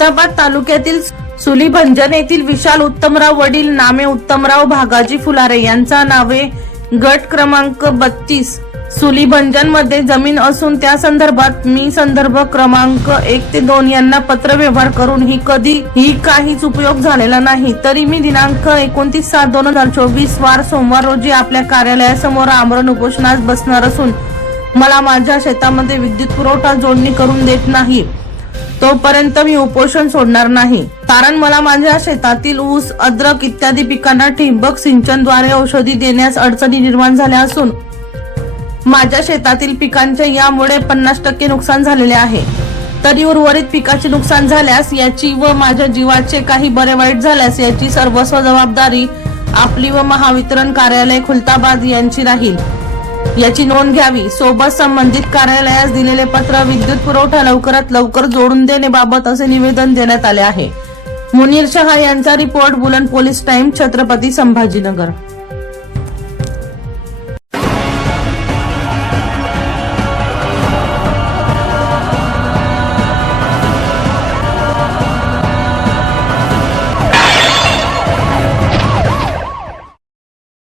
खुलताबाद तालुक्यातील सुलीभंजन येथील विशाल उत्तमराव वडील नामे उत्तमराव भागाजी फुलारे यांचा नावे गट क्रमांक बत्तीस. सुलीभंजनमध्ये जमीन असून त्या संदर्भात मी संदर्भ क्रमांक एक ते दोन यांना पत्र व्यवहार करून ही कधी ही काहीच उपयोग झालेला नाही. तरी मी दिनांक एकोणतीस सात दोन हजार चोवीस वार सोमवार रोजी आपल्या कार्यालयासमोर आमरण उपोषणास बसणार असून मला माझ्या शेतामध्ये विद्युत पुरवठा जोडणी करून देत नाही. तोपर्यंत मी उपोषण सोडणार नाही. कारण मला माझ्या शेतातील ऊस अद्रक इत्यादी पिकांना ठिबक सिंचनद्वारे औषधी देण्यास अडचणी निर्माण झाल्या असून माझ्या शेतातील पिकांचे यामुळे पन्नास टक्के नुकसान झालेले आहे. तरी उर्वरित पिकाचे नुकसान झाल्यास याची व माझ्या जीवाचे काही बरे वाईट झाल्यास याची सर्वस्व जबाबदारी आपली व महावितरण कार्यालय खुलताबाद यांची राहील. याची नोंद घ्यावी. सोबत संबंधित कार्यालयास दिलेले पत्र विद्युत पुरवठा लवकरात लवकर जोडून देण्याबाबत असे निवेदन देण्यात आले आहे. मुनीर शहा यांचा रिपोर्ट बुलंद पोलीस टाइम छत्रपती संभाजीनगर.